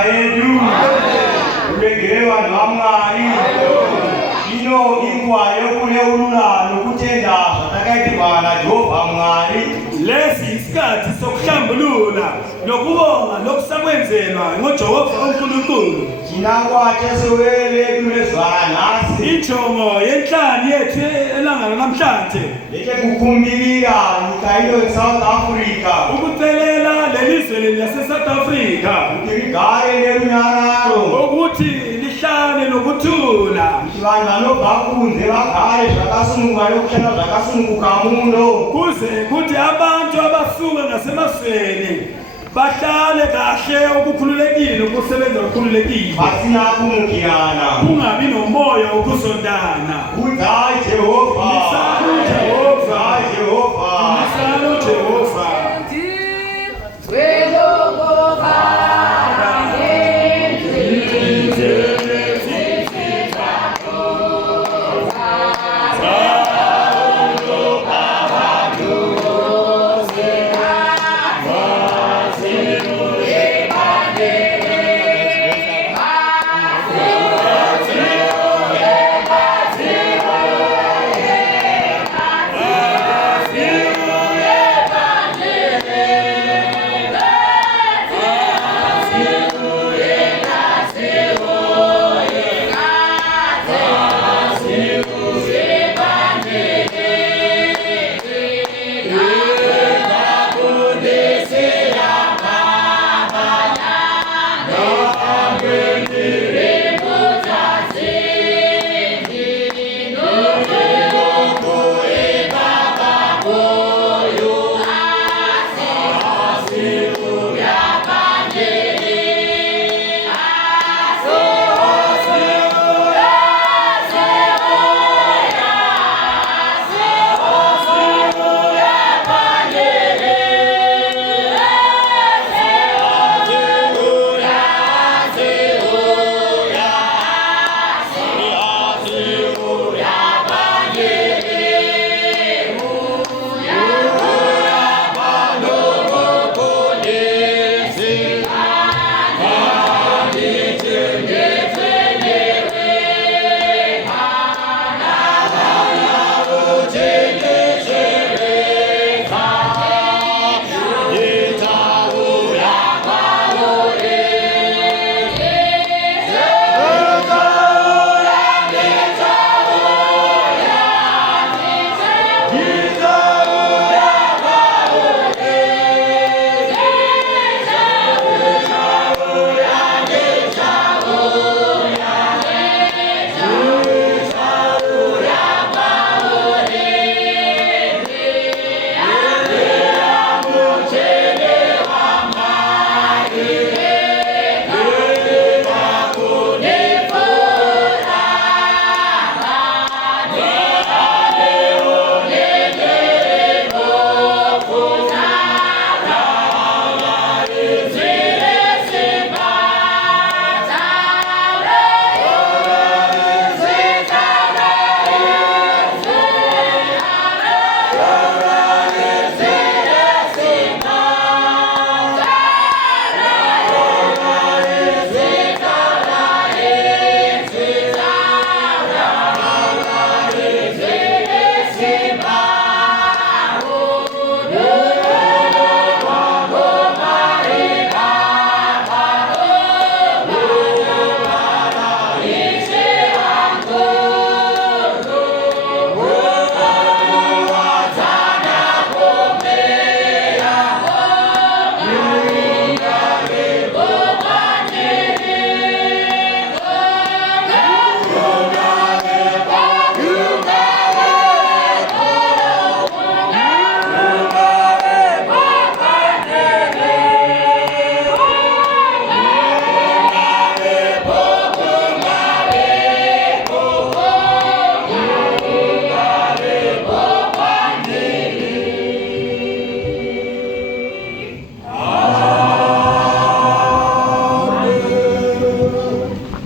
Edu, ulegewa namngani. Ino ingwayo kule ulula nokuthenga satakaidibana Jehova mngani. Lesi isikhathi sokuhlambulula nokubonga lokusakwenzelwa ngoJehova uNkulunkulu. Thina kwathi sewele kulezwana nasi. Injongo yenhlali yethu elanga namhlanje Leke kukhumbilika ngikayilo eSouth Africa. ukucelela lelizwe lase-South Africa Ngigare nerunyararo. ukuthi lihlale nokuthula Vanhu vakunze vagare zvakasununguka nokushanda zvakasununguka muno. kuze kuthi abantu abasuka ngasemazweni bahlale kahle ukukhululekile nokusebenza okukhululekile Pasina kumukirana. kungabi nomoya wokuzondana. Udzai Jehova.